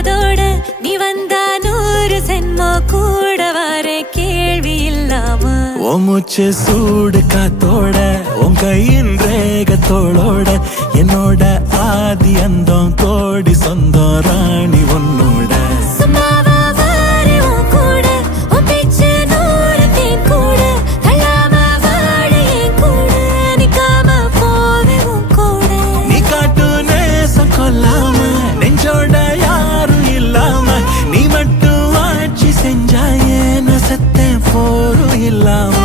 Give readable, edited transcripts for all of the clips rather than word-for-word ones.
காதோட நீ வந்தா 100 சென்மோ கூட வர கேள்வி இல்லாம ஓ மூச்சு சூடு காத்தோட உன் கையின் ரேகத்தோளோட என்னோட ஆதி அந்தம் கோடி சொந்தம் ராணி உன்னோட நெஞ்சோட யாரும் இல்லாம நீ மட்டும் ஆட்சி செஞ்சாயே நசத்த போரும் இல்லாம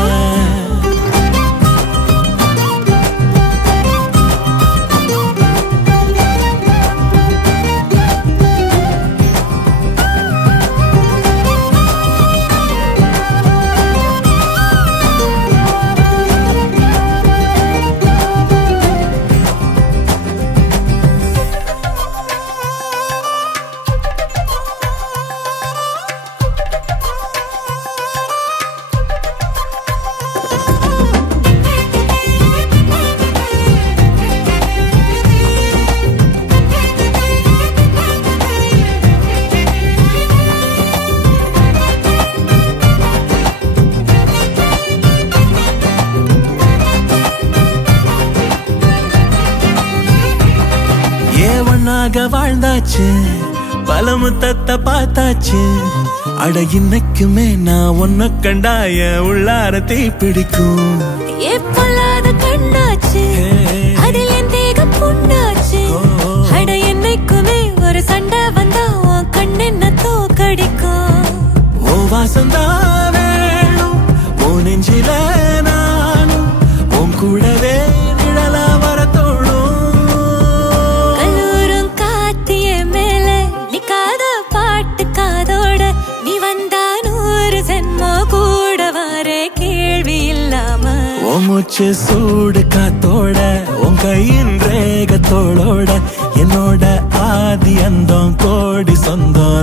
வாழ்ந்தாச்சு பல முத்தத்தை பார்த்தாச்சு அட இன்னைக்குமே நான் உன்ன கண்டாய உள்ளாரத்தை பிடிக்கும் எப்பொல்லாத கண்ணாச்சு அதில் என் தேகம் புண்ணாச்சு அட என்னைக்குமே ஒரு சண்டை வந்தா உன் கண்ணென்ன தோக்கடிக்கும் ஓ வாசந்தா வேணும் ஓ நெஞ்சில நானும் உன் கூடவே நிழலா வர தோணும் காதோட நீ வந்தா 100 சென்மோ கூட வர கேள்வி இல்லாம ஓ மூச்சு சூடு காத்தோட உன் கையின் ரேகத்தோளோட என்னோட ஆதி அந்தம் கோடி சொந்தம்